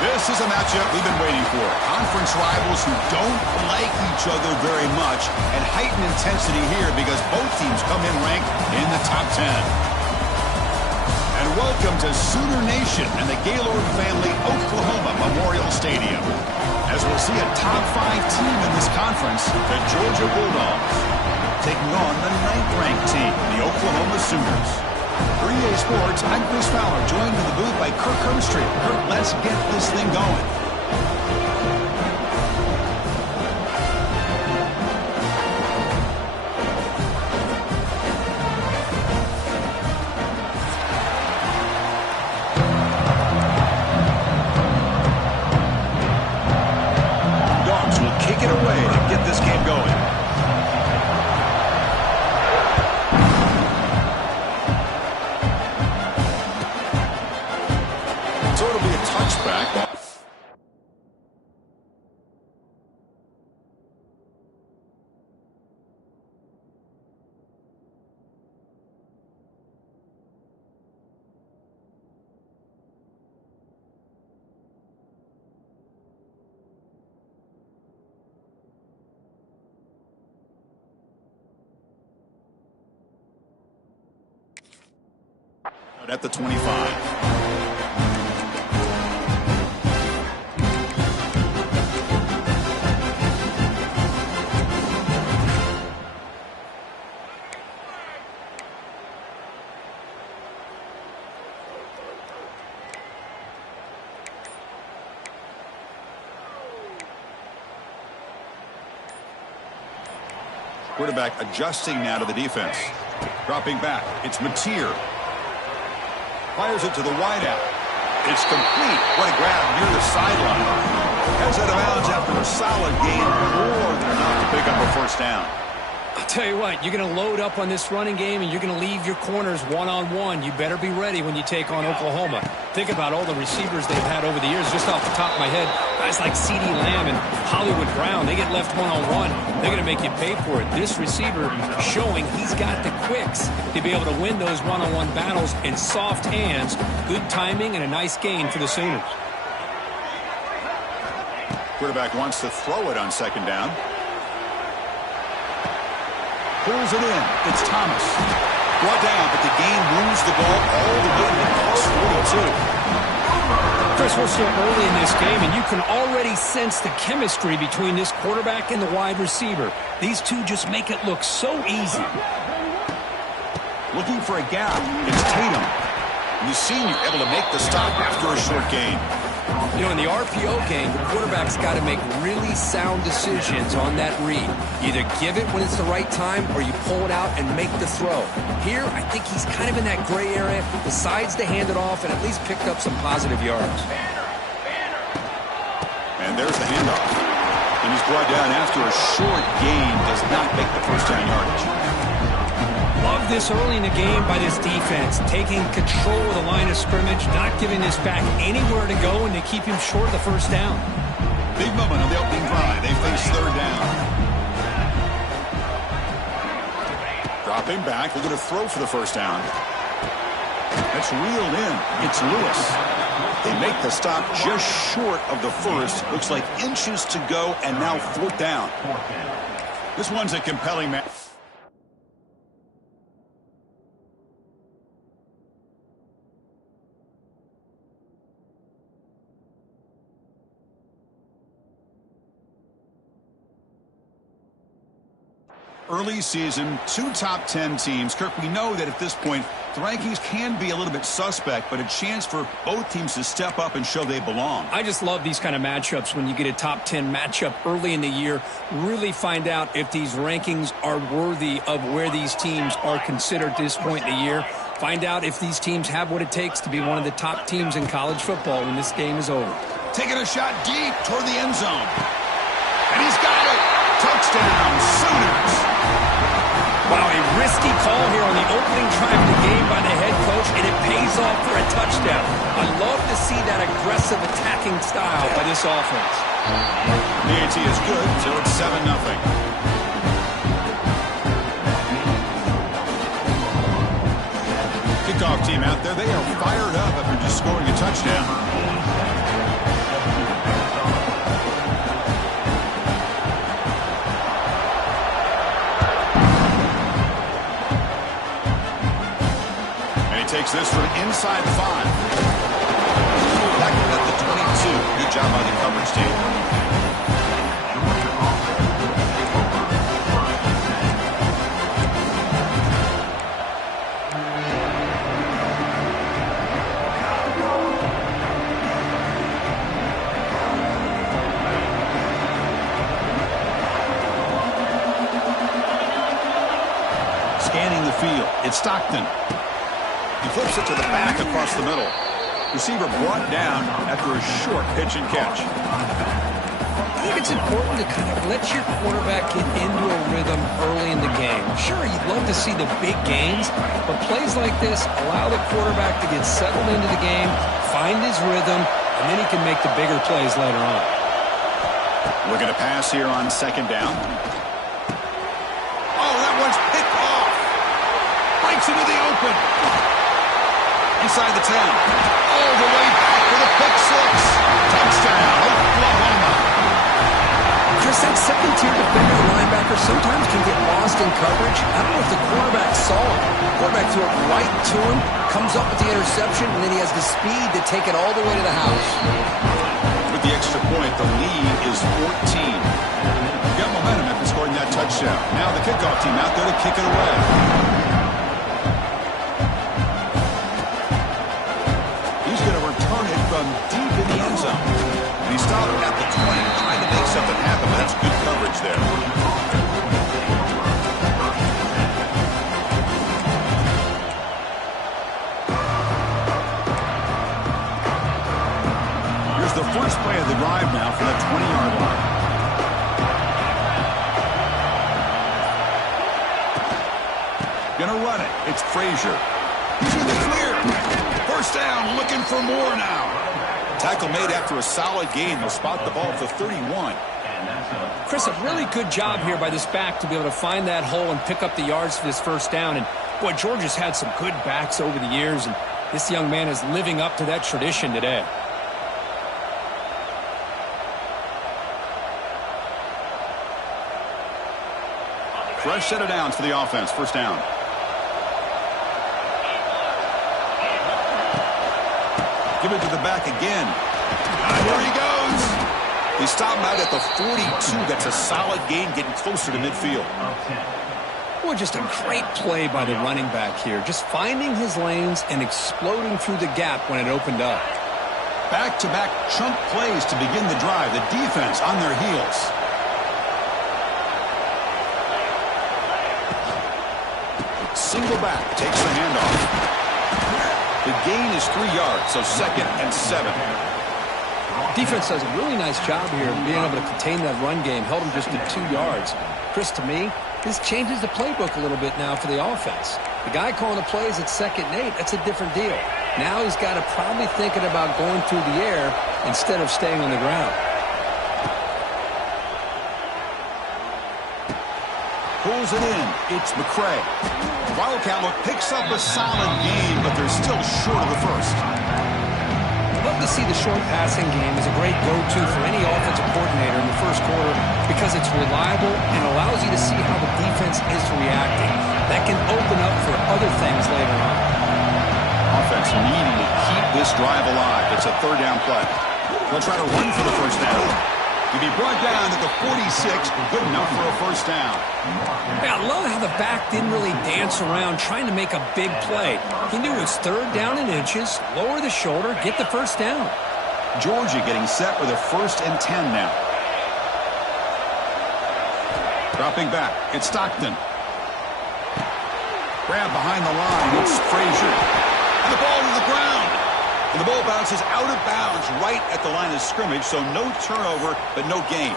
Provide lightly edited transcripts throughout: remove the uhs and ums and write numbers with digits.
This is a matchup we've been waiting for. Conference rivals who don't like each other very much, and heightened intensity here because both teams come in ranked in the top 10. And welcome to Sooner Nation and the Gaylord Family Oklahoma Memorial Stadium. As we'll see a top 5 team in this conference, the Georgia Bulldogs, taking on the 9th-ranked team, the Oklahoma Sooners. For EA Sports, I'm Chris Fowler, joined in the booth by Kirk Herbstreit. Kirk, let's get this thing going. Dogs will kick it away to get this game going. So it'll be a touchback. At the 25. Quarterback adjusting now to the defense. Dropping back, it's Mateer. Fires it to the wideout. It's complete. What a grab near the sideline. Heads out of bounds after a solid gain, more than enough to pick up a first down. I'll tell you what, you're going to load up on this running game and you're going to leave your corners one-on-one. You better be ready when you take on Oklahoma. Think about all the receivers they've had over the years. Just off the top of my head, guys like CeeDee Lamb and Hollywood Brown, they get left one-on-one. They're going to make you pay for it. This receiver showing he's got the quicks to be able to win those one-on-one battles in soft hands. Good timing and a nice gain for the Sooners. Quarterback wants to throw it on second down. Pulls it in. It's Thomas. Brought down, but the gain moves the ball all the way to the 42. Chris, we're still early in this game, and you can already sense the chemistry between this quarterback and the wide receiver. These two just make it look so easy. Looking for a gap. It's Tatum. The senior able to make the stop after a short gain. You know, in the RPO game, the quarterback's got to make really sound decisions on that read. Either give it when it's the right time or you pull it out and make the throw. Here, I think he's kind of in that gray area, decides to hand it off and at least picked up some positive yards. And there's the handoff. And he's brought down after a short gain, does not make the first down yardage. Love this early in the game by this defense, taking control of the line of scrimmage, not giving this back anywhere to go, and they keep him short of the first down. Big moment on the opening drive. They face third down. Dropping back, looking to throw for the first down. That's reeled in. It's Lewis. They make the stop just short of the first. Looks like inches to go, and now fourth down. This one's a compelling match. Early season, two top 10 teams. Kirk, we know that at this point, the rankings can be a little bit suspect, but a chance for both teams to step up and show they belong. I just love these kind of matchups when you get a top 10 matchup early in the year. Really find out if these rankings are worthy of where these teams are considered at this point in the year. Find out if these teams have what it takes to be one of the top teams in college football when this game is over. Taking a shot deep toward the end zone. And he's got it. Touchdown, Sooners. Wow, a risky call here on the opening drive of the game by the head coach, and it pays off for a touchdown. I love to see that aggressive attacking style by this offense. The ante is good, so it's 7-0. Kickoff team out there, they are fired up after just scoring a touchdown. Takes this from inside the 5. Back at the 22. Good job by the coverage team. Scanning the field. It's Stockton. He flips it to the back across the middle. Receiver brought down after a short pitch and catch. I think it's important to kind of let your quarterback get into a rhythm early in the game. Sure, you'd love to see the big gains, but plays like this allow the quarterback to get settled into the game, find his rhythm, and then he can make the bigger plays later on. Looking to pass here on second down. Oh, that one's picked off. Breaks into the open. Inside the 10. All the way back for the pick 6. Touchdown, Oklahoma. Chris, that second-tier defender or linebacker sometimes can get lost in coverage. I don't know if the quarterback saw it. The quarterback threw it right to him, comes up with the interception, and then he has the speed to take it all the way to the house. With the extra point, the lead is 14. Got momentum after scoring that touchdown. Now the kickoff team out there to kick it away. Deep in the end zone. And he stopped at the 20, trying to make something happen, but that's good coverage there. First play of the drive now from the 20-yard line. Gonna run it. It's Frazier. He's in the clear. First down, looking for more now. Tackle made after a solid gain. They'll spot the ball at the 31. Chris, a really good job here by this back to be able to find that hole and pick up the yards for this first down. And, boy, Georgia's had some good backs over the years, and this young man is living up to that tradition today. Fresh set of downs for the offense. First down. Give it to the back again. There he goes. He stopped him out at the 42. That's a solid gain, getting closer to midfield. Boy, just a great play by the running back here. Just finding his lanes and exploding through the gap when it opened up. Back-to-back chunk plays to begin the drive. The defense on their heels. Single back takes the handoff. The gain is 3 yards, so 2nd and 7. Defense does a really nice job here of being able to contain that run game. Held him just at 2 yards. Chris, to me, this changes the playbook a little bit now for the offense. The guy calling the plays at 2nd and 8, that's a different deal. Now he's got to probably thinking about going through the air instead of staying on the ground. Pulls it in. It's McCray. Wildcat picks up a solid game, but they're still short of the first. Love to see the short passing game as a great go-to for any offensive coordinator in the first quarter because it's reliable and allows you to see how the defense is reacting. That can open up for other things later on. Offense needing to keep this drive alive. It's a 3rd down play. They'll try to run for the first down. To be brought down at the 46, good enough for a first down. Yeah, I love how the back didn't really dance around trying to make a big play. He knew it was 3rd down in inches, lower the shoulder, get the first down. Georgia getting set with a 1st and 10 now. Dropping back, it's Stockton. Grab behind the line, it's Frazier. And the ball to the ground. And the ball bounces out of bounds right at the line of scrimmage, so no turnover, but no gain.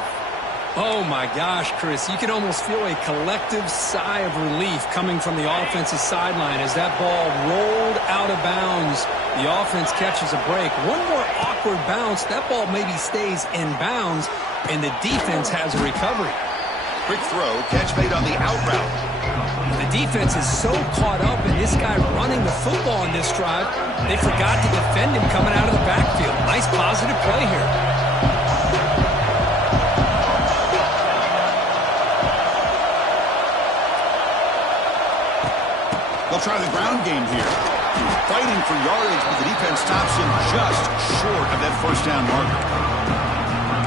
Oh, my gosh, Chris. You can almost feel a collective sigh of relief coming from the offensive sideline as that ball rolled out of bounds. The offense catches a break. One more awkward bounce. That ball maybe stays in bounds, and the defense has a recovery. Quick throw, catch made on the out route. The defense is so caught up in this guy running the football in this drive, they forgot to defend him coming out of the backfield. Nice positive play here. They'll try the ground game here. Fighting for yardage, but the defense stops him just short of that first down marker.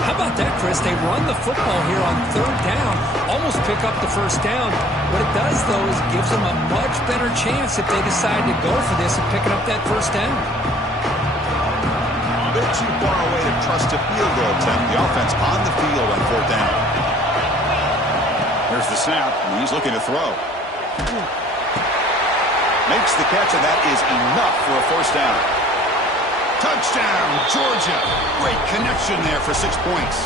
How about that, Chris? They run the football here on 3rd down, almost pick up the first down. What it does, though, is it gives them a much better chance if they decide to go for this and picking up that first down. A bit too far away to trust a field goal attempt. The offense on the field on 4th down. Here's the snap, and he's looking to throw. Makes the catch, and that is enough for a first down. Touchdown, Georgia. Great connection there for 6 points.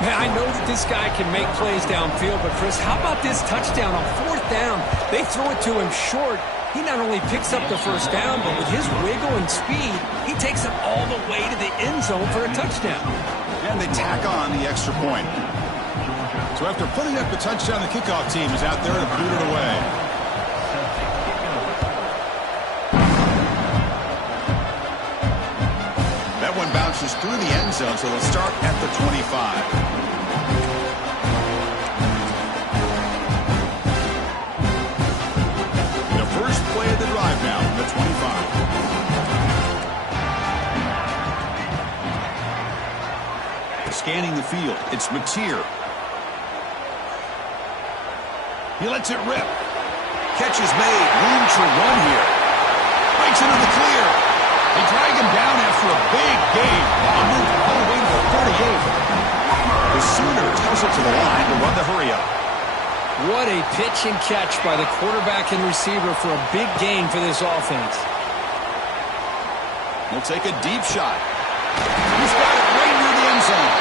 Man, I know that this guy can make plays downfield, but Chris, how about this touchdown on 4th down? They throw it to him short. He not only picks up the first down, but with his wiggle and speed, he takes it all the way to the end zone for a touchdown. And they tack on the extra point. So after putting up the touchdown, the kickoff team is out there to boot it away. That one bounces through the end zone, so they'll start at the 25. The first play of the drive now from the 25. Scanning the field, it's Mateer. He lets it rip. Catch is made. Room to run here. Breaks into the clear. They drag him down after a big gain. A move all the way to the 38. The Sooners toss it to the line to run the hurry up. What a pitch and catch by the quarterback and receiver for a big gain for this offense. He'll take a deep shot. He zone.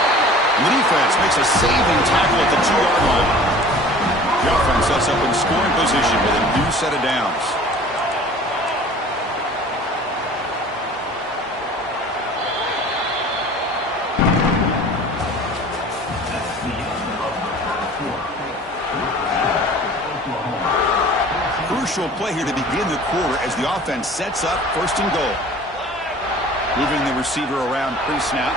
And the defense makes a saving tackle at the 2-yard line. The offense sets up in scoring position with a new set of downs. Crucial play here to begin the quarter as the offense sets up 1st and goal. Moving the receiver around pre-snap.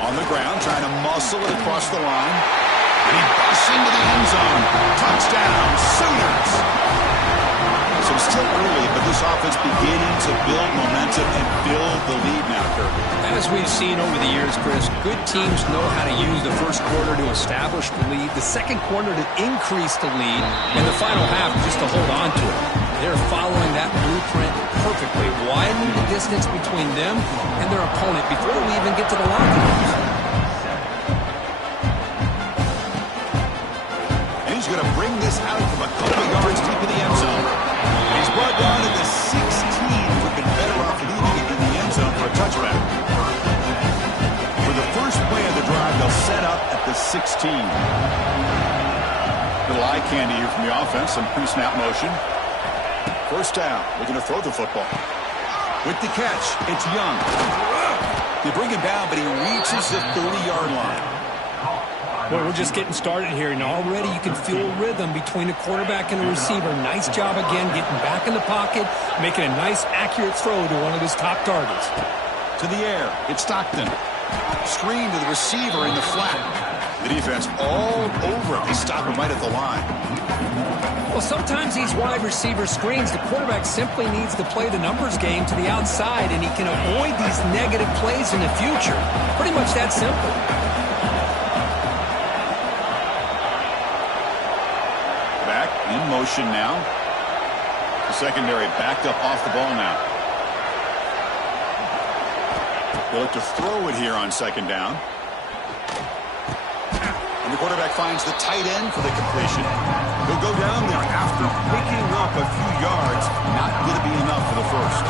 On the ground, trying to muscle it across the line. And he busts into the end zone. Touchdown, Sooners! So it's still early, but this offense beginning to build momentum and build the lead now, Kirk. As we've seen over the years, Chris, good teams know how to use the first quarter to establish the lead, the second quarter to increase the lead, and the final half just to hold on to it. They're following that blueprint perfectly, widening the distance between them and their opponent before we even get to the locker rooms. And he's going to bring this out from a couple yards deep in the end zone. He's brought down to the 16. Would have been better off leaving it in the end zone for a touchback. For the first play of the drive, they'll set up at the 16. Little eye candy here from the offense, some pre-snap motion. First down, looking to throw the football. With the catch, it's Young. They bring him down, but he reaches the 30-yard line. Well, we're just getting started here, and already you can feel a rhythm between the quarterback and the receiver. Nice job again getting back in the pocket, making a nice, accurate throw to one of his top targets. To the air, it's Stockton. Screen to the receiver in the flat. The defense all over him. They stop him right at the line. Well, sometimes these wide receiver screens, the quarterback simply needs to play the numbers game to the outside, and he can avoid these negative plays in the future. Pretty much that simple. Back in motion now. The secondary backed up off the ball now. They'll look to throw it here on 2nd down. And the quarterback finds the tight end for the completion. He'll go down there after picking up a few yards. Not going to be enough for the first.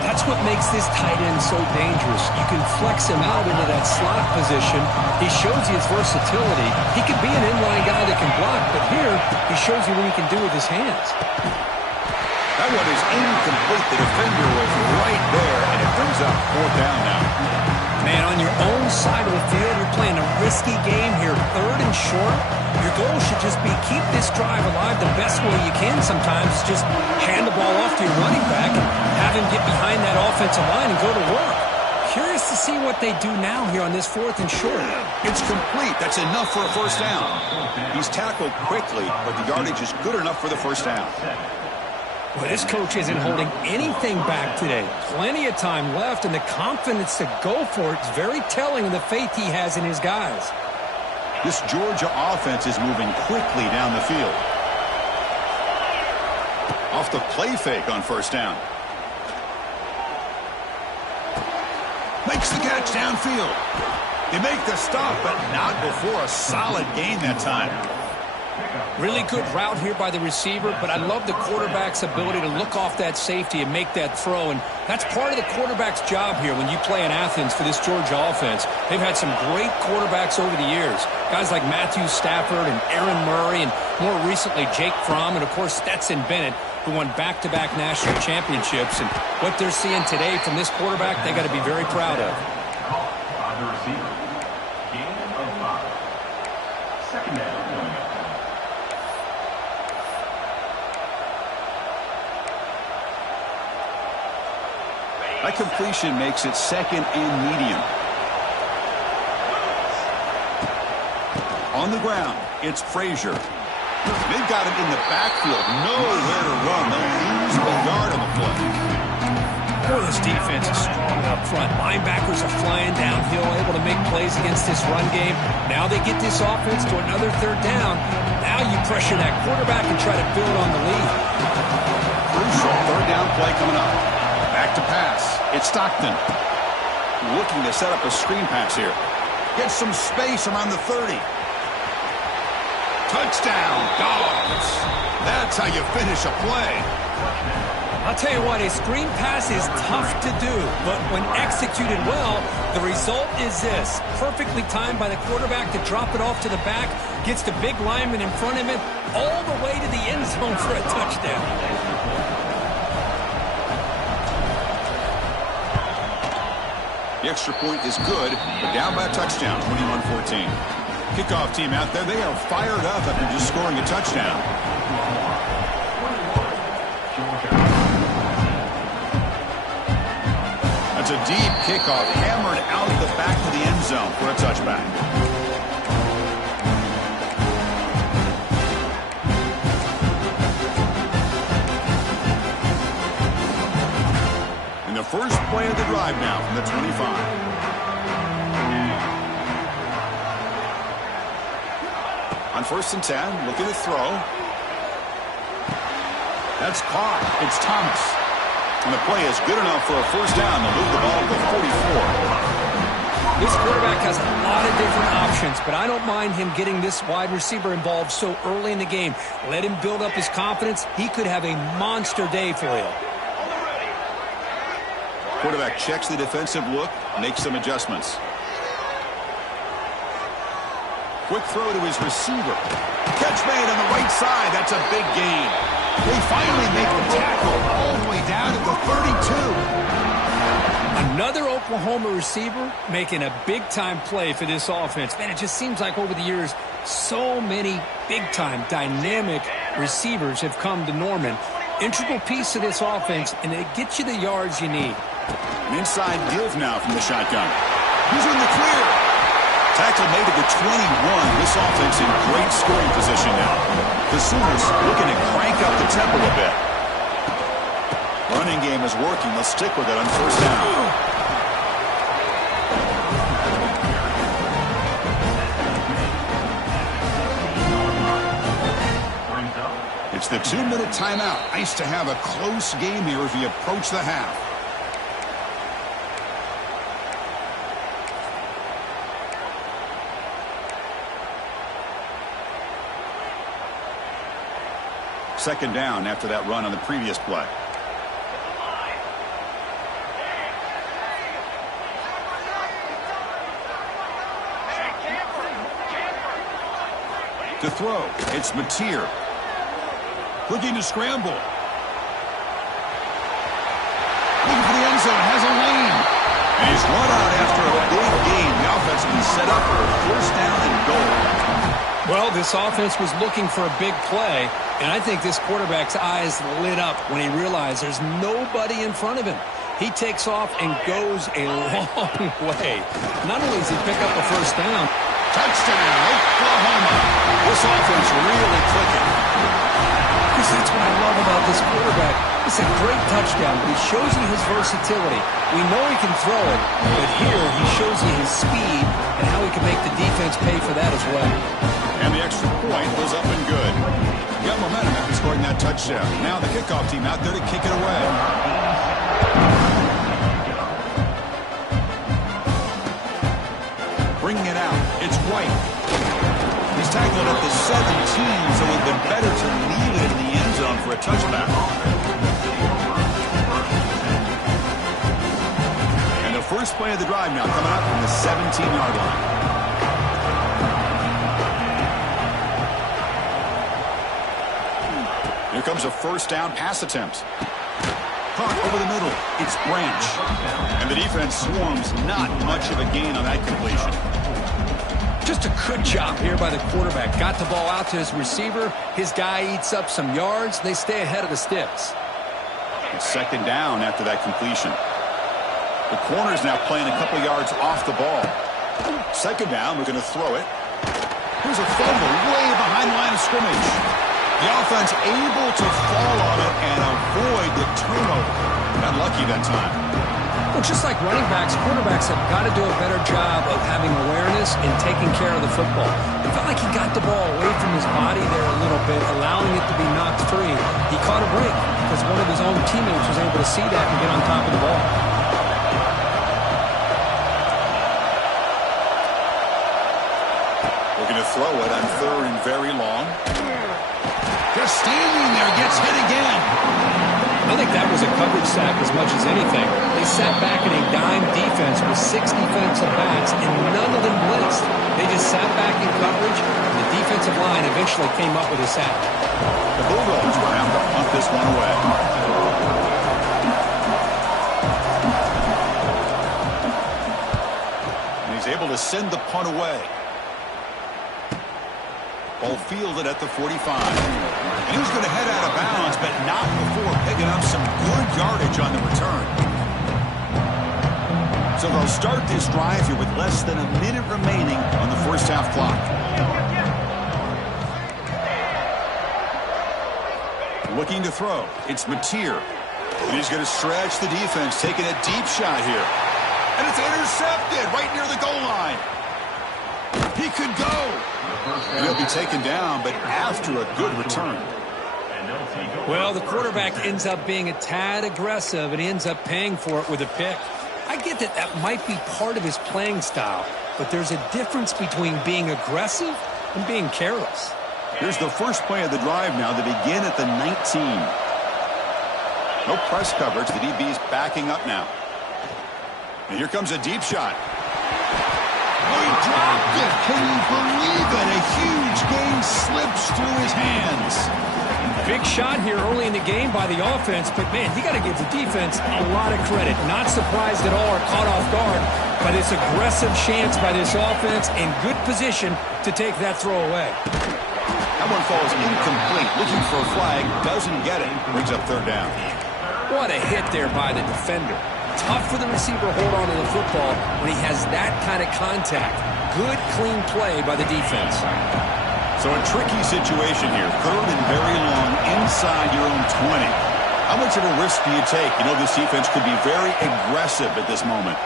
That's what makes this tight end so dangerous. You can flex him out into that slot position. He shows you his versatility. He could be an inline guy that can block, but here he shows you what he can do with his hands. That one is incomplete. The defender was right there, and it brings up 4th down now. Man, on your own side of the field, you're playing a risky game here, 3rd and short. Your goal should just be keep this drive alive the best way you can sometimes. Just hand the ball off to your running back and have him get behind that offensive line and go to work. Curious to see what they do now here on this 4th and short. It's complete. That's enough for a 1st down. He's tackled quickly, but the yardage is good enough for the 1st down. Well, this coach isn't holding anything back today. Plenty of time left, and the confidence to go for it is very telling of the faith he has in his guys. This Georgia offense is moving quickly down the field. Off the play fake on 1st down. Makes the catch downfield. They make the stop, but not before a solid gain that time. Really good route here by the receiver, but I love the quarterback's ability to look off that safety and make that throw, and that's part of the quarterback's job here when you play in Athens for this Georgia offense. They've had some great quarterbacks over the years, guys like Matthew Stafford and Aaron Murray, and more recently Jake Fromm, and of course Stetson Bennett, who won back-to-back national championships. And what they're seeing today from this quarterback, they got to be very proud of. That completion makes it 2nd and medium. On the ground, it's Frazier. They've got him in the backfield. Nowhere to run. They'll lose a yard on the play. Boy, this defense is strong up front. Linebackers are flying downhill, able to make plays against this run game. Now they get this offense to another 3rd down. Now you pressure that quarterback and try to build on the lead. Crucial 3rd down play coming up. Back to pass. It's Stockton. Looking to set up a screen pass here. Gets some space around the 30. Touchdown, Dogs. That's how you finish a play. I'll tell you what, a screen pass is tough to do, but when executed well, the result is this. Perfectly timed by the quarterback to drop it off to the back, gets the big lineman in front of him, all the way to the end zone for a touchdown. The extra point is good, but down by a touchdown, 21-14. Kickoff team out there, they are fired up after just scoring a touchdown. That's a deep kickoff, hammered out the back of the end zone for a touchback. And the first play of the drive now from the 25. On 1st and 10, looking to throw. That's caught. It's Thomas. And the play is good enough for a first down to move the ball to the 44. This quarterback has a lot of different options, but I don't mind him getting this wide receiver involved so early in the game. Let him build up his confidence. He could have a monster day for you. Quarterback checks the defensive look, makes some adjustments. Quick throw to his receiver. Catch made on the right side. That's a big gain. They finally make the tackle all the way down to the 32. Another Oklahoma receiver making a big-time play for this offense. Man, it just seems like over the years, so many big-time, dynamic receivers have come to Norman. Integral piece of this offense, and it gets you the yards you need. An inside give now from the shotgun. He's in the clear. Tackle made at the 21. This offense in great scoring position now. The Sooners looking to crank up the tempo a bit. Running game is working. They'll stick with it on 1st down. It's the 2-minute timeout. Nice to have a close game here as we approach the half. Second down after that run on the previous play. To throw, it's Mateer. Looking to scramble. Looking for the end zone, has a lane. And he's run out after a big gain. The offense will be set up for a 1st down and goal. Well, this offense was looking for a big play, and I think this quarterback's eyes lit up when he realized there's nobody in front of him. He takes off and goes a long way. Not only does he pick up a 1st down. Touchdown, Oklahoma. This offense really clicking. That's what I love about this quarterback. It's a great touchdown, but he shows you his versatility. We know he can throw it, but here he shows you his speed and how he can make the defense pay for that as well. And the extra point was up and good. He got momentum after scoring that touchdown. Now the kickoff team out there to kick it away. Bringing it out, it's White. He's tackled at the 17, so it would have been better to leave it in the end zone for a touchback. And the first play of the drive now coming up from the 17-yard line. Here comes a 1st down pass attempt. Caught over the middle. It's Branch. And the defense swarms. Not much of a gain on that completion. Just a good job here by the quarterback. Got the ball out to his receiver. His guy eats up some yards. They stay ahead of the sticks. It's 2nd down after that completion. The corner's now playing a couple yards off the ball. 2nd down, we're going to throw it. Here's a fumble way behind the line of scrimmage. The offense able to fall on it and avoid the turnover. Got lucky that time. Well, just like running backs, quarterbacks have got to do a better job of having awareness and taking care of the football. It felt like he got the ball away from his body there a little bit, allowing it to be knocked free. He caught a break because one of his own teammates was able to see that and get on top of the ball. Looking to throw it on 3rd and very long. Just standing there, gets hit again. I think that was a coverage sack as much as anything. They sat back in a dime defense with 6 defensive backs, and none of them blitzed. They just sat back in coverage, and the defensive line eventually came up with a sack. The Bulldogs were able to punt this one away. And he's able to send the punt away. Ball fielded at the 45. And he's going to head out of bounds, but not before picking up some good yardage on the return. So they'll start this drive here with less than a minute remaining on the first half clock. Looking to throw. It's Mateer. And he's going to stretch the defense, taking a deep shot here. And it's intercepted right near the goal line. He could go. He'll be taken down, but after a good return. Well, the quarterback ends up being a tad aggressive, and he ends up paying for it with a pick. I get that that might be part of his playing style, but there's a difference between being aggressive and being careless. Here's the first play of the drive now to begin at the 19. No press coverage. The DB's backing up now. And here comes a deep shot. Oh, he dropped it. Can you believe it? A huge gain slips through his hands. Big shot here early in the game by the offense, but, man, you got to give the defense a lot of credit. Not surprised at all or caught off guard by this aggressive chance by this offense in good position to take that throw away. That one falls incomplete. Looking for a flag. Doesn't get it. Brings up third down. What a hit there by the defender. Tough for the receiver to hold on to the football when he has that kind of contact. Good, clean play by the defense. So a tricky situation here. Third and very long inside your own 20. How much of a risk do you take? You know this defense could be very aggressive at this moment.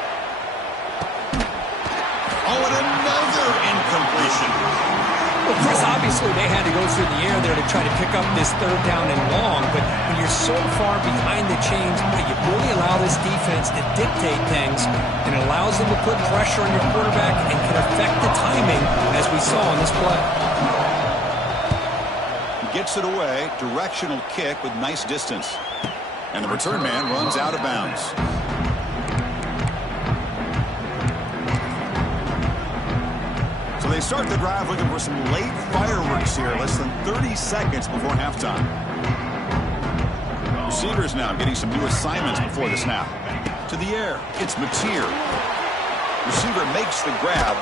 Oh, and another incompletion. Well, Chris, obviously they had to go through the air there to try to pick up this third down and long, but when you're so far behind the chains, you really allow this defense to dictate things, and it allows them to put pressure on your quarterback and can affect the timing, as we saw on this play. He gets it away, directional kick with nice distance. And the return man runs out of bounds. So they start the drive looking for some late fireworks here, less than 30 seconds before halftime. Receivers now getting some new assignments before the snap. To the air, it's Mateer. Receiver makes the grab.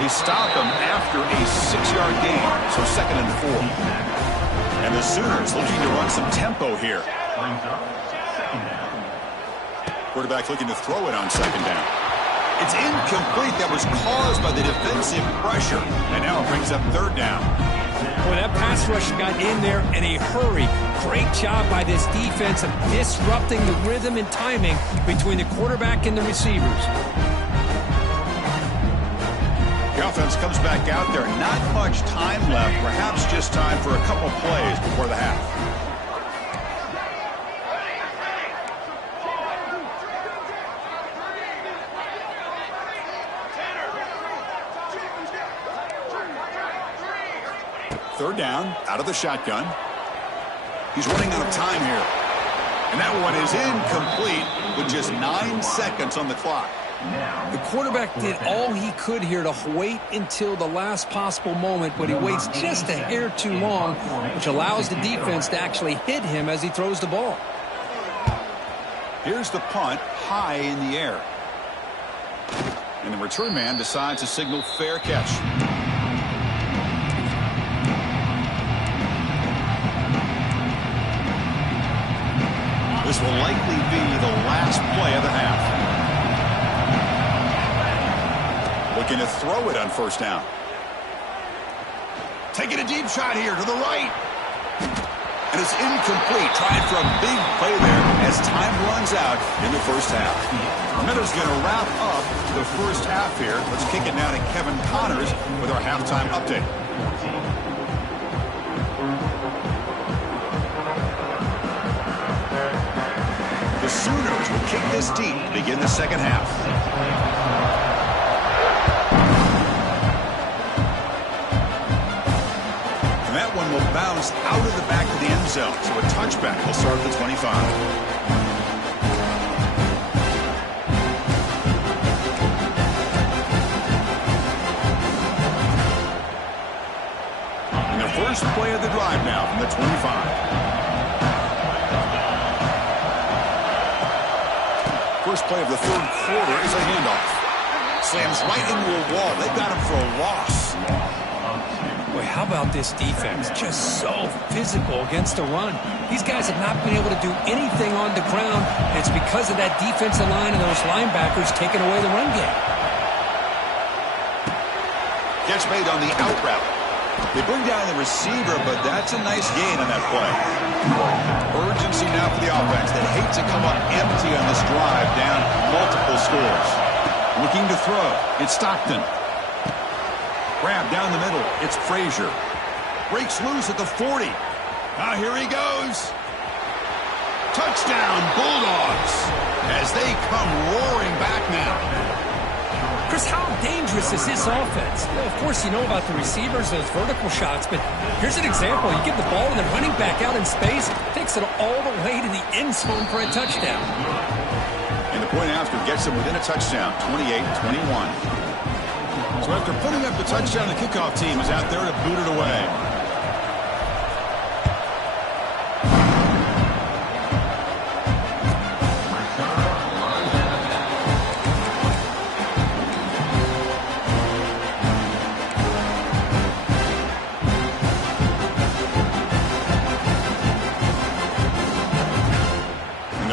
They stop him after a 6-yard gain, so 2nd and 4. And the Sooners looking to run some tempo here. Quarterback looking to throw it on 2nd down. It's incomplete. That was caused by the defensive pressure. And now it brings up 3rd down. Boy, that pass rush got in there in a hurry. Great job by this defense of disrupting the rhythm and timing between the quarterback and the receivers. The offense comes back out there. Not much time left. Perhaps just time for a couple plays before the half. Third down, out of the shotgun. He's running out of time here. And that one is incomplete with just 9 seconds on the clock. The quarterback did all he could here to wait until the last possible moment, but he waits just a hair too long, which allows the defense to actually hit him as he throws the ball. Here's the punt, high in the air. And the return man decides to signal fair catch. This will likely be the last play of the half. Looking to throw it on 1st down. Taking a deep shot here to the right. And it's incomplete. Trying for a big play there as time runs out in the first half. Miller's going to wrap up the first half here. Let's kick it now to Kevin Connors with our halftime update. The Sooners will kick this deep to begin the second half. one will bounce out of the back of the end zone. So a touchback will start at the 25. First play of the drive now from the 25. First play of the third quarter is a handoff. Slams right into a wall. They got him for a loss. Boy, how about this defense? Just so physical against the run. These guys have not been able to do anything on the ground. And it's because of that defensive line and those linebackers taking away the run game. Catch made on the out route. They bring down the receiver, but that's a nice gain on that play. Urgency now for the offense that hates to come up empty on this drive, down multiple scores. Looking to throw. It's Stockton. Grab down the middle. It's Frazier. Breaks loose at the 40. Now here he goes. Touchdown, Bulldogs, as they come roaring back now. Chris, how dangerous is this offense? Well, of course, you know about the receivers, those vertical shots, but here's an example. You give the ball and the running back out in space, takes it all the way to the end zone for a touchdown. And the point after gets them within a touchdown, 28-21. So after putting up the touchdown, the kickoff team is out there to boot it away.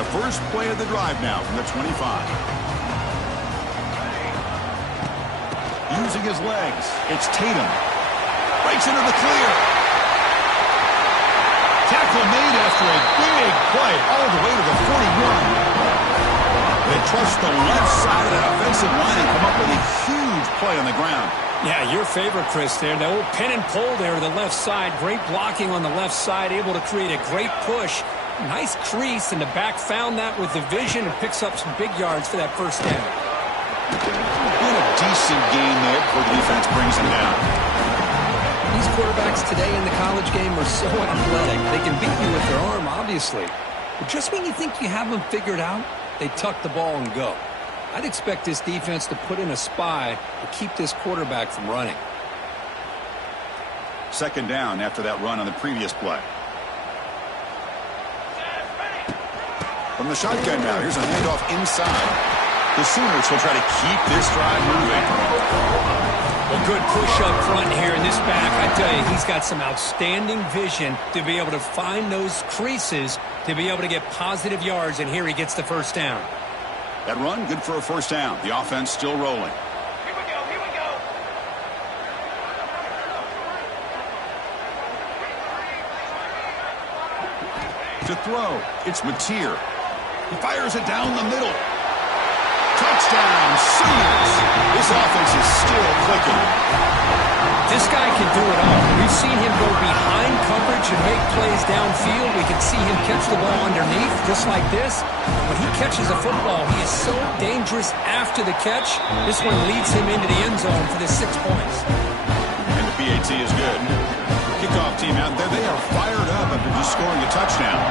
First play of the drive now from the 25. Using his legs, it's Tatum. Breaks into the clear. Tackle made after a big play all the way to the 41. They trust the left side of that offensive line and come up with a huge play on the ground. Yeah, your favorite, Chris, there. The old pin and pull there to the left side. Great blocking on the left side, able to create a great push. Nice crease, and the back found that with the vision and picks up some big yards for that first down. Been a decent game there before the defense brings him down. These quarterbacks today in the college game are so athletic. They can beat you with their arm, obviously. But just when you think you have them figured out, they tuck the ball and go. I'd expect this defense to put in a spy to keep this quarterback from running. Second down after that run on the previous play. From the shotgun now, here's a handoff inside. The Sooners will try to keep this drive moving. Well, good push up front here in this back. I tell you, he's got some outstanding vision to be able to find those creases, to be able to get positive yards, and here he gets the first down. That run, good for a first down. The offense still rolling. Here we go, here we go. To throw, it's Mateer. He fires it down the middle. Touchdown, Sooners. This offense is still clicking. This guy can do it all. We've seen him go behind coverage and make plays downfield. We can see him catch the ball underneath, just like this. When he catches a football, he is so dangerous after the catch. This one leads him into the end zone for the 6 points. And the PAT is good. Kickoff team out there, they are fired up after just scoring a touchdown.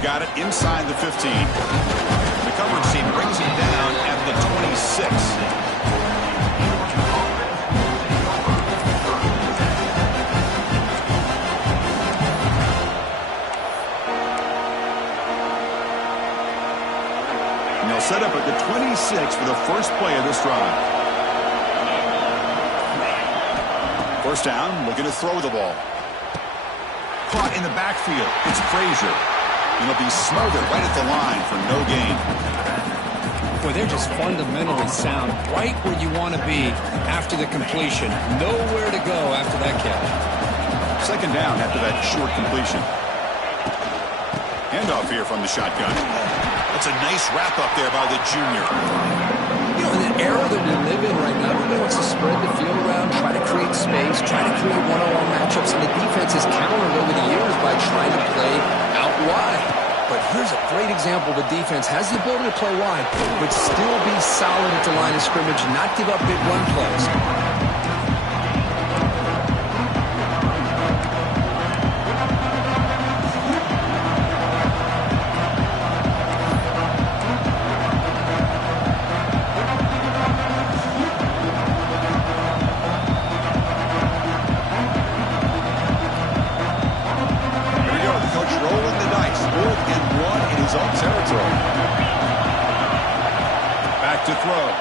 Got it inside the 15. The coverage team brings him down at the 26. And they'll set up at the 26 for the first play of this drive. First down, looking to throw the ball. Caught in the backfield. It's Frazier. It'll be smothered right at the line for no gain. Boy, they're just fundamentally sound, right where you want to be after the completion. Nowhere to go after that catch. Second down after that short completion. Handoff here from the shotgun. That's a nice wrap up there by the junior. You know, in the era that we live in right now, everybody wants to spread the field around, try to create space, try to create one-on-one matchups, and the defense has countered over the years by trying to play out wide. But Here's a great example. The defense has the ability to play wide, but still be solid at the line of scrimmage, not give up big run plays.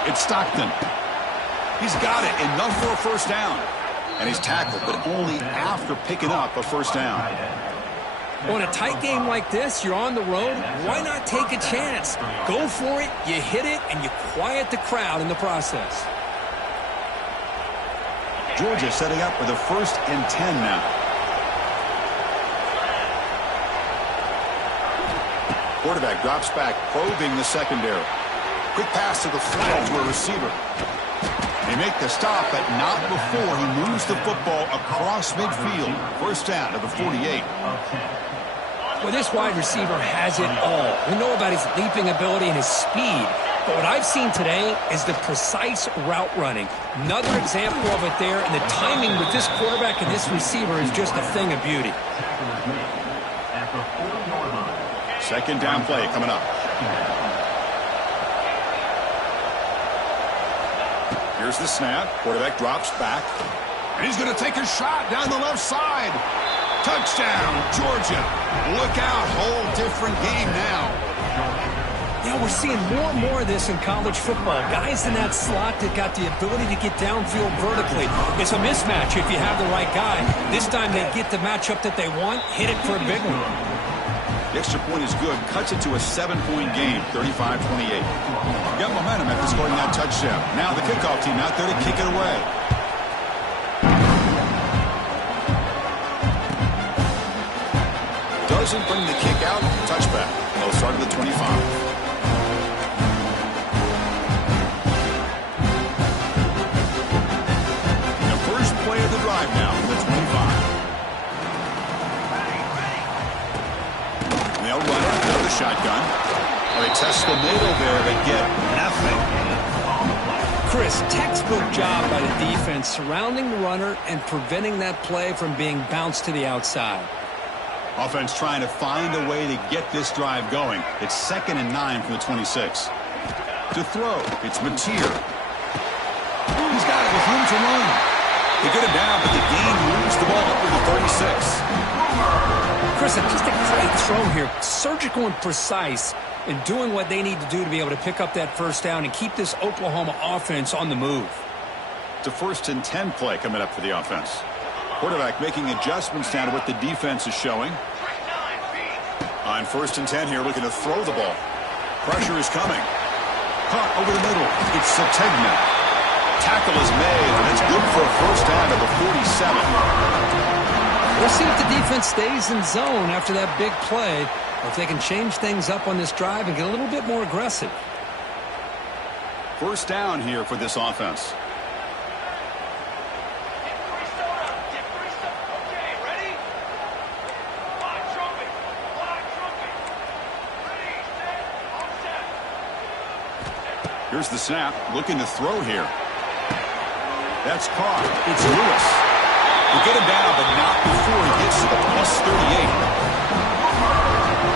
It's Stockton. He's got it. Enough for a first down. And he's tackled, but only after picking up a first down. Well, in a tight game like this, you're on the road. Why not take a chance? Go for it, you hit it, and you quiet the crowd in the process. Georgia setting up with a 1st and 10 now. Quarterback drops back, probing the secondary. Quick pass to the flat to a receiver. They make the stop, but not before he moves the football across midfield. First down to the 48. Well, this wide receiver has it all. We know about his leaping ability and his speed. But what I've seen today is the precise route running. Another example of it there, and the timing with this quarterback and this receiver is just a thing of beauty. Second down play coming up. Here's the snap. Quarterback drops back. And he's going to take a shot down the left side. Touchdown, Georgia. Look out. Whole different game now. Yeah, we're seeing more and more of this in college football. Guys in that slot that got the ability to get downfield vertically. It's a mismatch if you have the right guy. This time they get the matchup that they want, hit it for a big one. The extra point is good. Cuts it to a 7-point game, 35-28. Got momentum after scoring that touchdown. Now the kickoff team out there to kick it away. Doesn't bring the kick out. Touchback. They'll start at the 25. The first play of the drive now from the 25. They'll run it out of the shotgun. Well, they test the middle there, but get nothing. Chris, textbook job by the defense surrounding the runner and preventing that play from being bounced to the outside. Offense trying to find a way to get this drive going. It's 2nd and 9 from the 26. To throw, it's Mateer. He's got it with room to run. They get it down, but the gain moves the ball up to the 36. Chris, just a great throw here. Surgical and precise in doing what they need to do to be able to pick up that first down and keep this Oklahoma offense on the move. It's a 1st and 10 play coming up for the offense. Quarterback making adjustments down to what the defense is showing. On 1st and 10 here, looking to throw the ball. Pressure is coming. Caught over the middle. It's Sategna. Tackle is made, and it's good for a first down to the 47. We'll see if the defense stays in zone after that big play, or if they can change things up on this drive and get a little bit more aggressive. First down here for this offense. Here's the snap, looking to throw here. That's caught. It's Lewis. We'll get him down, but not before he gets to the +38.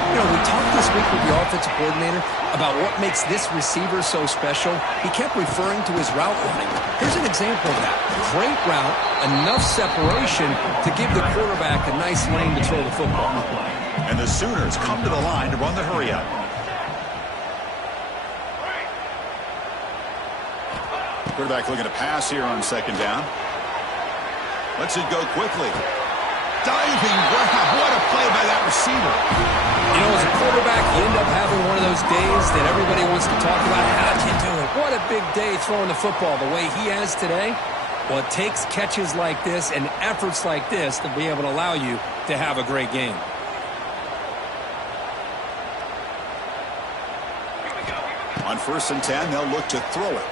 You know, we talked this week with the offensive coordinator about what makes this receiver so special. He kept referring to his route running. Here's an example of that. Great route, enough separation to give the quarterback a nice lane to throw the football. And the Sooners come to the line to run the hurry-up. Quarterback looking to pass here on 2nd down. Lets it go quickly. Diving grab. What a play by that receiver. You know, as a quarterback, you end up having one of those days that everybody wants to talk about. How'd you do it? What a big day throwing the football the way he has today. Well, it takes catches like this and efforts like this to be able to allow you to have a great game. On 1st and 10, they'll look to throw it.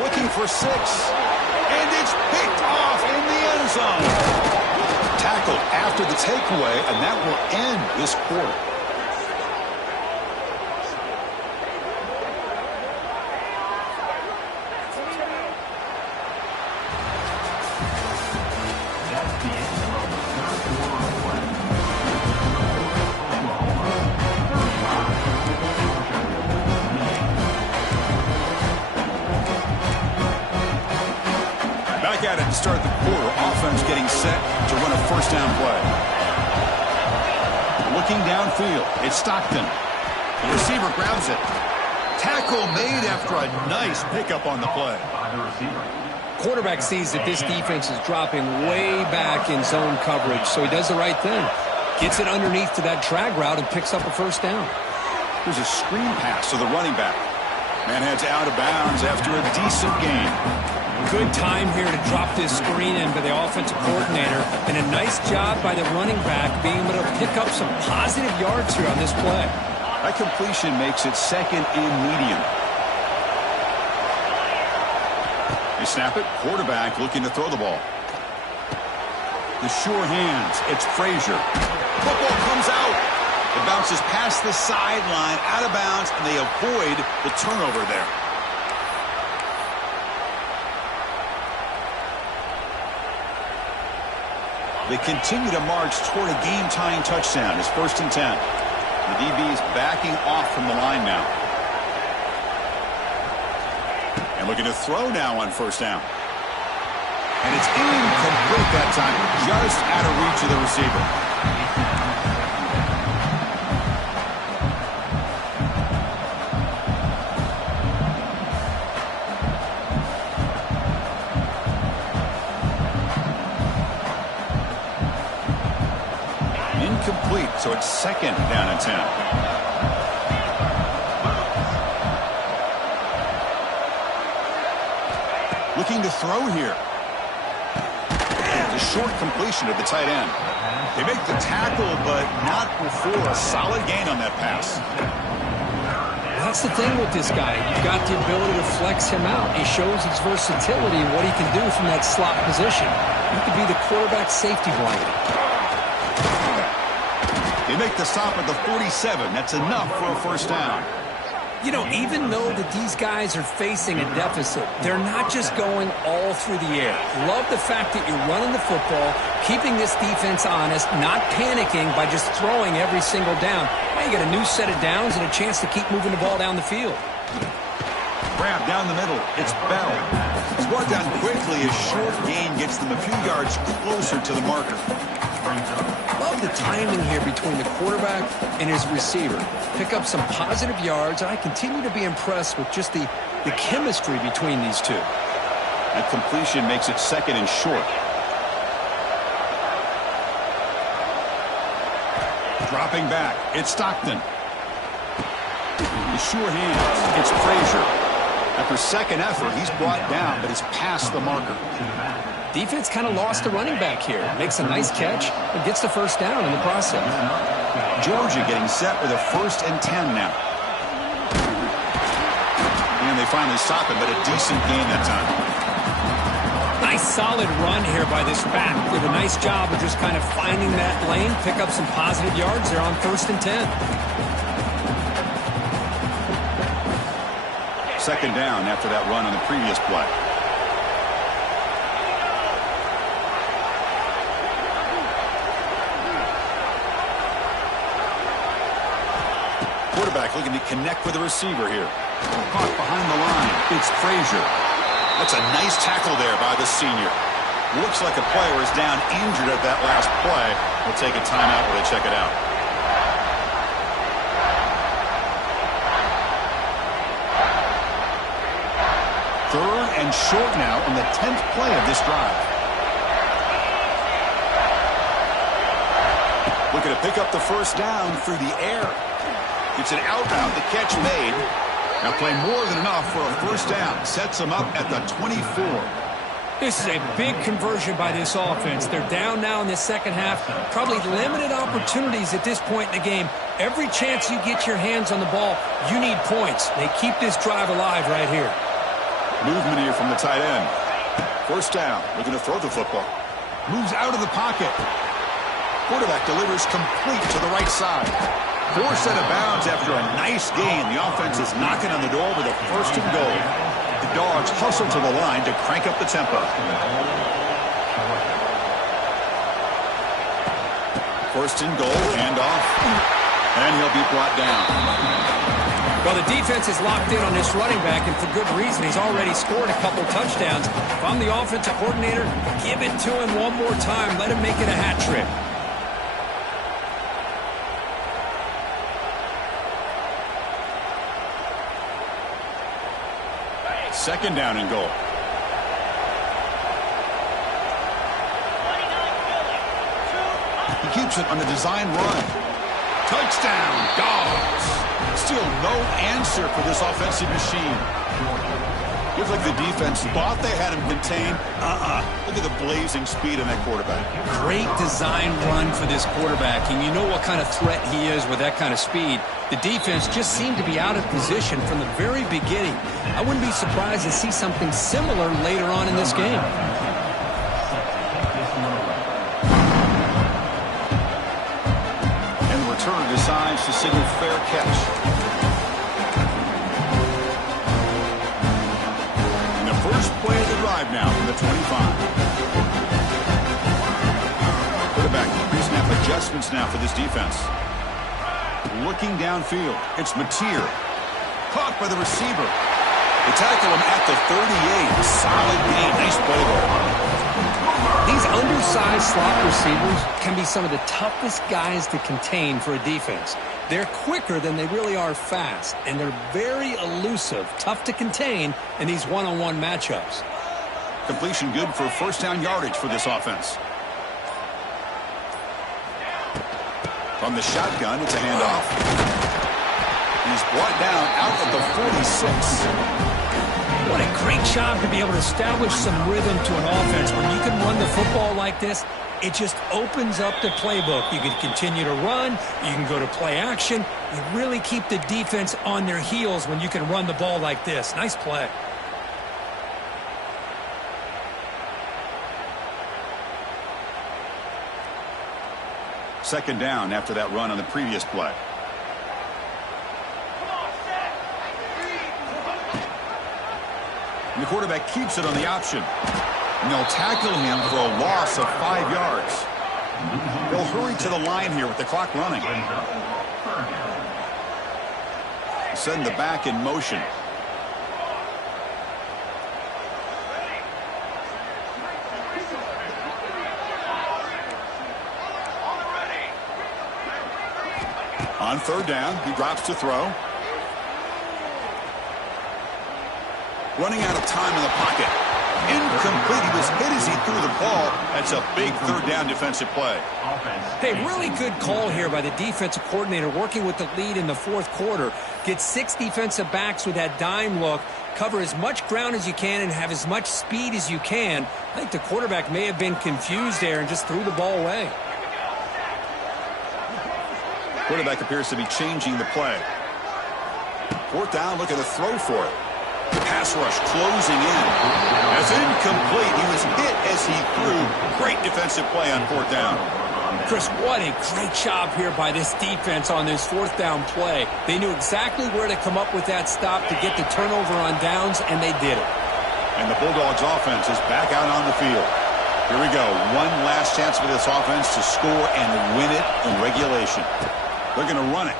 Looking for 6. And it's picked off in the end zone. Tackled after the takeaway, and that will end this quarter. start the quarter. Offense getting set to run a first down play. Looking downfield, it's Stockton. The receiver grabs it. Tackle made after a nice pickup on the play. Quarterback sees that this defense is dropping way back in zone coverage, so he does the right thing. Gets it underneath to that drag route and picks up a first down. Here's a screen pass to the running back. Man heads out of bounds after a decent gain. Good time here to drop this screen in by the offensive coordinator, and a nice job by the running back being able to pick up some positive yards here on this play. That completion makes it second and medium. They snap it. Quarterback looking to throw the ball. The sure hands. It's Frazier. Football comes out. It bounces past the sideline, out of bounds, and they avoid the turnover there. They continue to march toward a game-tying touchdown. It's 1st and 10. The DB is backing off from the line now. And looking to throw now on first down. And it's incomplete that time, just out of reach of the receiver. Incomplete, so it's 2nd down and 10. Looking to throw here. A short completion of the tight end. They make the tackle, but not before a solid gain on that pass. That's the thing with this guy. You've got the ability to flex him out. He shows his versatility and what he can do from that slot position. He could be the quarterback safety blanket. They make the stop at the 47. That's enough for a first down. You know, even though that these guys are facing a deficit, they're not just going all through the air. Love the fact that you're running the football, keeping this defense honest, not panicking by just throwing every single down. Now you got a new set of downs and a chance to keep moving the ball down the field. Grab down the middle. It's Bell. It's brought down quickly. A short gain gets them a few yards closer to the marker. Love the timing here between the quarterback and his receiver. Pick up some positive yards. I continue to be impressed with just the chemistry between these two. That completion makes it 2nd and short. Dropping back, it's Stockton. The sure hands, it's Frazier. After second effort, he's brought down, but he's past the marker. Defense kind of lost the running back here. Makes a nice catch and gets the first down in the process. Georgia getting set with a 1st and 10 now. And they finally stop him, but a decent gain that time. Nice solid run here by this back. Did a nice job of just kind of finding that lane, pick up some positive yards there on 1st and 10. 2nd down after that run on the previous play. Quarterback looking to connect with the receiver here. Caught behind the line. It's Frazier. That's a nice tackle there by the senior. Looks like a player is down injured at that last play. We'll take a timeout while they check it out. Third and short now on the 10th play of this drive. Looking to pick up the first down through the air. It's an outbound, the catch made. Now play more than enough for a first down. Sets them up at the 24. This is a big conversion by this offense. They're down now in the second half. Probably limited opportunities at this point in the game. Every chance you get your hands on the ball, you need points. They keep this drive alive right here. Movement here from the tight end. First down, looking to throw the football. Moves out of the pocket. Quarterback delivers complete to the right side. Forced out of bounds after a nice gain. The offense is knocking on the door with a 1st and goal. The Dogs hustle to the line to crank up the tempo. 1st and goal, handoff, and he'll be brought down. Well, the defense is locked in on this running back, and for good reason. He's already scored a couple touchdowns. If I'm the offensive coordinator, give it to him one more time. Let him make it a hat trick. Second down and goal. He keeps it on the design run. Touchdown, Dogs. Still no answer for this offensive machine. Looks like the defense thought they had him contained. Look at the blazing speed of that quarterback. Great design run for this quarterback, and you know what kind of threat he is with that kind of speed. The defense just seemed to be out of position from the very beginning. I wouldn't be surprised to see something similar later on in this game. And the returner decides to signal fair catch. First play of the drive now from the 25. Quarterback pre-snap adjustments now for this defense. Looking downfield. It's Mateer. Caught by the receiver. They tackle him at the 38. Solid gain. Nice play there. These undersized slot receivers can be some of the toughest guys to contain for a defense. They're quicker than they really are fast, and they're very elusive, tough to contain in these one-on-one matchups. Completion good for first down yardage for this offense. From the shotgun, it's a handoff. He's brought down out at the 46. What a great job to be able to establish some rhythm to an offense. When you can run the football like this, it just opens up the playbook. You can continue to run. You can go to play action. You really keep the defense on their heels when you can run the ball like this. Nice play. Second down after that run on the previous play. And the quarterback keeps it on the option. And they'll tackle him for a loss of 5 yards. They'll hurry to the line here with the clock running. Send the back in motion. On third down, he drops to throw. Running out of time in the pocket. Incomplete. He was hit as he threw the ball. That's a big third down defensive play. Hey, really good call here by the defensive coordinator working with the lead in the fourth quarter. Get 6 defensive backs with that dime look. Cover as much ground as you can and have as much speed as you can. I think the quarterback may have been confused there and just threw the ball away. Quarterback appears to be changing the play. Fourth down, look at the throw for it. Pass rush closing in. That's incomplete. He was hit as he threw. Great defensive play on fourth down. Chris, what a great job here by this defense on this fourth down play. They knew exactly where to come up with that stop to get the turnover on downs, and they did it. And the Bulldogs offense is back out on the field. Here we go. One last chance for this offense to score and win it in regulation. They're going to run it.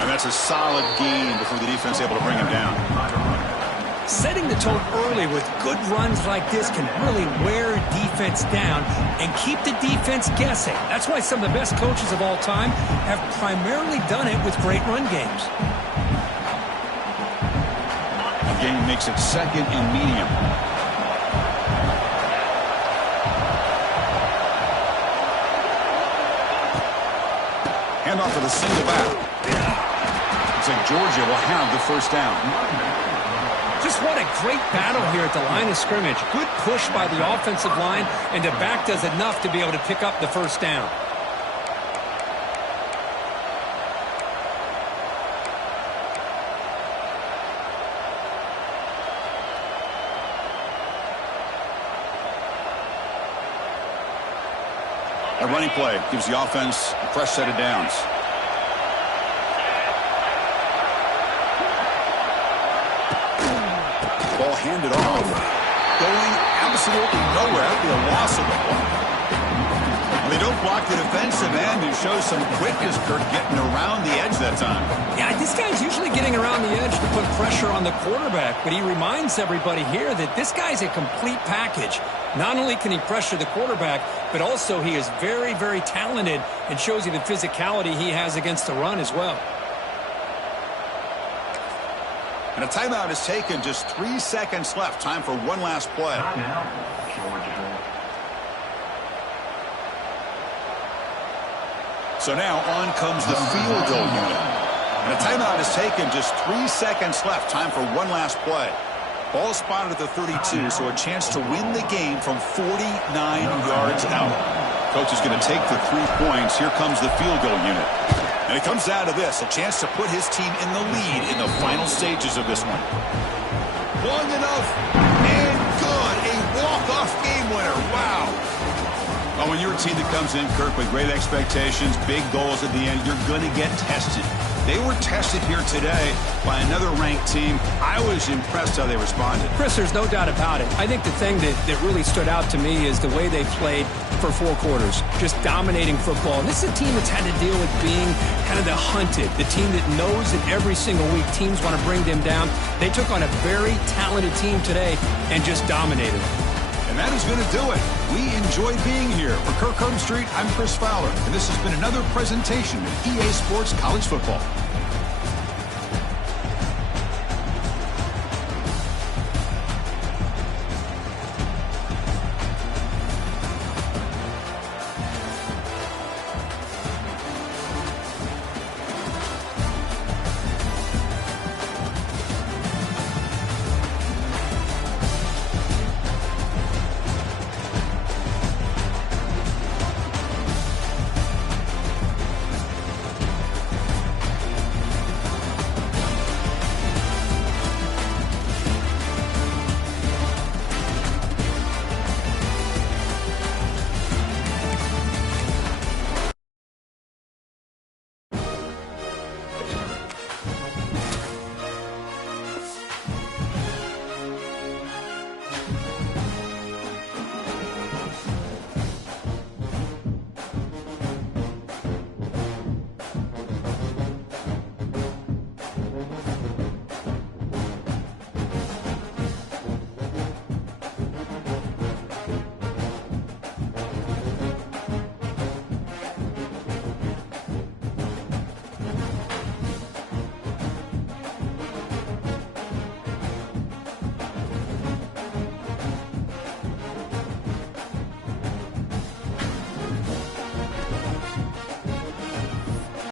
And that's a solid gain before the defense is able to bring him down. Setting the tone early with good runs like this can really wear a defense down and keep the defense guessing. That's why some of the best coaches of all time have primarily done it with great run games. The game makes it second and medium. Handoff for the single back. Looks like Georgia will have the first down. Just what a great battle here at the line of scrimmage. Good push by the offensive line, and the back does enough to be able to pick up the first down. A running play gives the offense a fresh set of downs. Ball handed off. Going absolutely nowhere. That'd be a loss of the ball. They don't blocked the defensive end and shows some quickness, Kirk, getting around the edge that time. Yeah, this guy's usually getting around the edge to put pressure on the quarterback, but he reminds everybody here that this guy's a complete package. Not only can he pressure the quarterback, but also he is very, very talented and shows you the physicality he has against the run as well. And a timeout is taken. Just 3 seconds left. Time for one last play. So now on comes the field goal unit. And a timeout is taken. Just 3 seconds left. Time for one last play. Ball spotted at the 32, so a chance to win the game from 49 yards out. Coach is going to take the 3 points. Here comes the field goal unit. And it comes down to this, a chance to put his team in the lead in the final stages of this one. Long enough and good. A walk-off game winner. Wow. Well, when you're a team that comes in, Kirk, with great expectations, big goals at the end, you're going to get tested. They were tested here today by another ranked team. I was impressed how they responded. Chris, there's no doubt about it. I think the thing that really stood out to me is the way they played for 4 quarters, just dominating football. And this is a team that's had to deal with being kind of the hunted, the team that knows that every single week teams want to bring them down. They took on a very talented team today and just dominated. And that is going to do it. We enjoyed being here. For Kirk Street, I'm Chris Fowler, and this has been another presentation of EA Sports College Football.